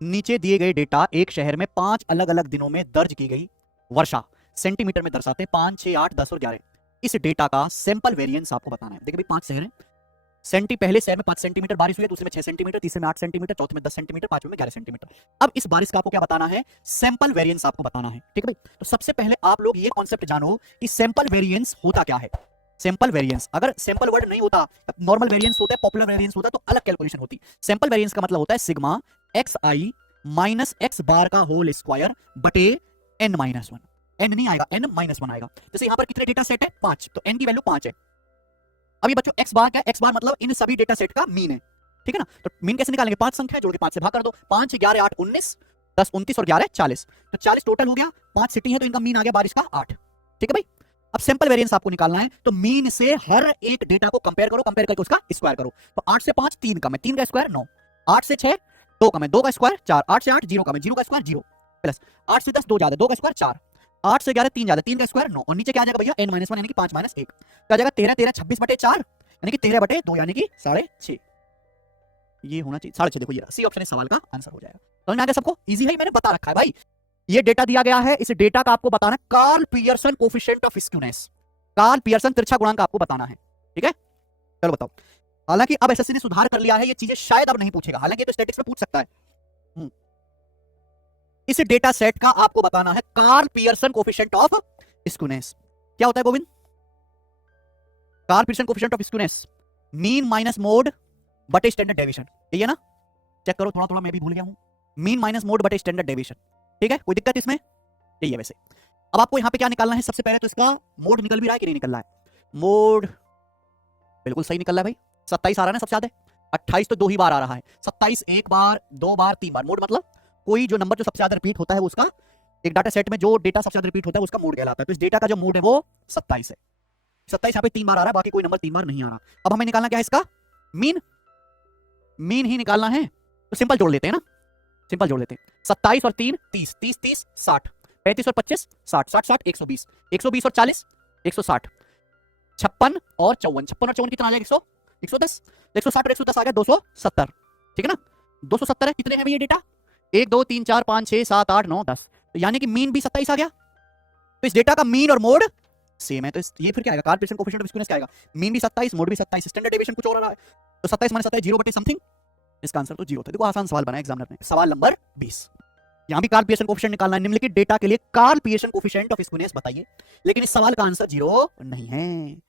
नीचे दिए गए डेटा एक शहर में 5 अलग अलग दिनों में दर्ज की गई वर्षा सेंटीमीटर में दर्शाते हैं, 5, 6, 8, 10 और 11। इस डेटा का सैंपल वेरिएंस आपको बताना है। देखिए भाई 5 शहर हैं, पहले शहर में 5 सेंटीमीटर बारिश हुई है, दूसरे में 6 सेंटीमीटर, तीसरे में 8 सेंटीमीटर, चौथे में 10 सेंटीमीटर, पांचवें में 11 सेंटीमीटर। अब इस बारिश का आपको क्या बताना है? सैंपल वेरिएंस आपको बताना है। ठीक है भाई, तो सबसे पहले आप लोग ये कॉन्सेप्ट जानो कि सैंपल वेरिएंस होता क्या है। सैंपल वेरिएंस, अगर सैंपल वर्ड नहीं होता, नॉर्मल वेरिएंस होता है, पॉपुलर वेरिएंस होता है, तो अलग कैलकुलेशन होती। सैंपल वेरिएंस का मतलब होता है सिग्मा एक्स आई माइनस एक्स बार का होल स्क्वायर बटे एन माइनस वन। एन नहीं आएगा, एन माइनस वन आएगा। जैसे यहां पर कितने डेटा सेट है? 5, तो एन की वैल्यू 5 है। अभी बच्चों एक्स बार क्या है? एक्स बार मतलब इन सभी डेटा सेट का मीन है। ठीक है ना? तो मीन कैसे निकालेंगे? 5 संख्या जोड़ के 5 से भाग कर दो। 5, 11, 8, 19, 10, 29 और 11, 40। तो 40 टोटल हो गया। 5 सिटी है तो इनका मीन आ गया बारिश का 8। ठीक है भाई, अब सैंपल वेरिएंस आपको निकालना है, तो मीन से हर एक डेटा को कंपेयर करो, कंपेयर करके उसका स्क्वायर करो। तो 8 से 5 3 कम है, 3 का स्क्वायर 9, 8 से 6 2 कम है, 2 का स्क्वायर 4, 8 से 8 0 कम है, 0 का स्क्वायर 0, प्लस 8 से 10 2 ज्यादा, 2 का स्क्वायर 4, 8 से 11 3 ज्यादा, 3 का स्क्वायर 9, और नीचे क्या आ जाएगा भैया? n माइनस 1 यानी कि 5 माइनस 1, क्या आ जाएगा? 13 13 26 बटे 4 यानी कि 13 बटे 2 यानी कि 6.5। ये होना चाहिए 6.5। देखो ये सी ऑप्शन इस सवाल का आंसर हो जाएगा। समझ में आ गया सबको? इजी है, मैंने बता रखा है भाई। ये डेटा दिया गया है, इस डेटा का आपको बताना है Karl Pearson coefficient of skewness. Karl Pearson तिरछा गुणांक आपको बताना है। ठीक है, चलो बताओ। हालांकि अब एसएससी ने सुधार कर लिया है, ये चीजें शायद अब नहीं पूछेगा, हालांकि तो स्टैटिक्स में पूछ सकता है। इस डेटा सेट का आपको बताना है Karl Pearson coefficient of skewness. क्या होता है Govind? Karl Pearson coefficient of skewness mean minus mode बटे स्टैंडर्ड डेविएशन, यही है ना? चेक करो, थोड़ा थोड़ा मैं भी भूल गया हूं। मीन माइनस मोड बटे स्टैंडर्ड डेविएशन। ठीक है, कोई दिक्कत इसमें? यही है वैसे। अब आपको यहां पे क्या निकालना है? सबसे पहले तो इसका मोड निकल भी रहा है कि नहीं निकल रहा है? मोड बिल्कुल सही निकल रहा है भाई। 27 आ रहा है ना सबसे ज्यादा। 28 तो 2 ही बार आ रहा है। 27 1 बार 2 बार 3 बार। मोड मतलब कोई जो नंबर जो सबसे ज्यादा रिपीट होता है उसका, एक डाटा सेट में जो डेटा सबसे ज्यादा रिपीट होता है उसका मोड कहलाता है। तो इस डेटा का जो मोड है वो 27 है। 27 यहाँ पे 3 बार आ रहा है, बाकी कोई नंबर 3 बार नहीं आ रहा। अब हमें निकालना क्या है? इसका मीन। मीन ही निकालना है, तो सिंपल जोड़ लेते हैं ना, सिंपल जोड़ लेते हैं। 27 और 3 30, 30 30 60, 35 और 25 60, 60 60 120, 120 और 40 160, 56 और 54, 56 और 54 कितना आ जाएगा? 100 110, 160 और 110 आ गया 270। ठीक है ना? 270 है। कितने हैं भैया डेटा? 1 2 3 4 5 6 7 8 9 10, तो यानी कि मीन भी 27 आ गया। तो इस डेटा का मीन और मोड सेम है, तो ये फिर क्या आएगा? Karl Pearson coefficient of skewness क्या आएगा? मीन भी 27, मोड भी 27, स्टैंडर्ड डेविएशन कुछ और आ रहा है, तो 27 माइनस 27 0 बटे समथिंग। इसका आंसर तो 0 था। देखो आसान सवाल बना एग्जामिनर ने। सवाल नंबर 20। यहां भी कार्ल पियर्सन कोफिशिएंट निकालना है। निम्नलिखित डेटा के लिए Karl Pearson coefficient of skewness बताइए, लेकिन इस सवाल का आंसर 0 नहीं है।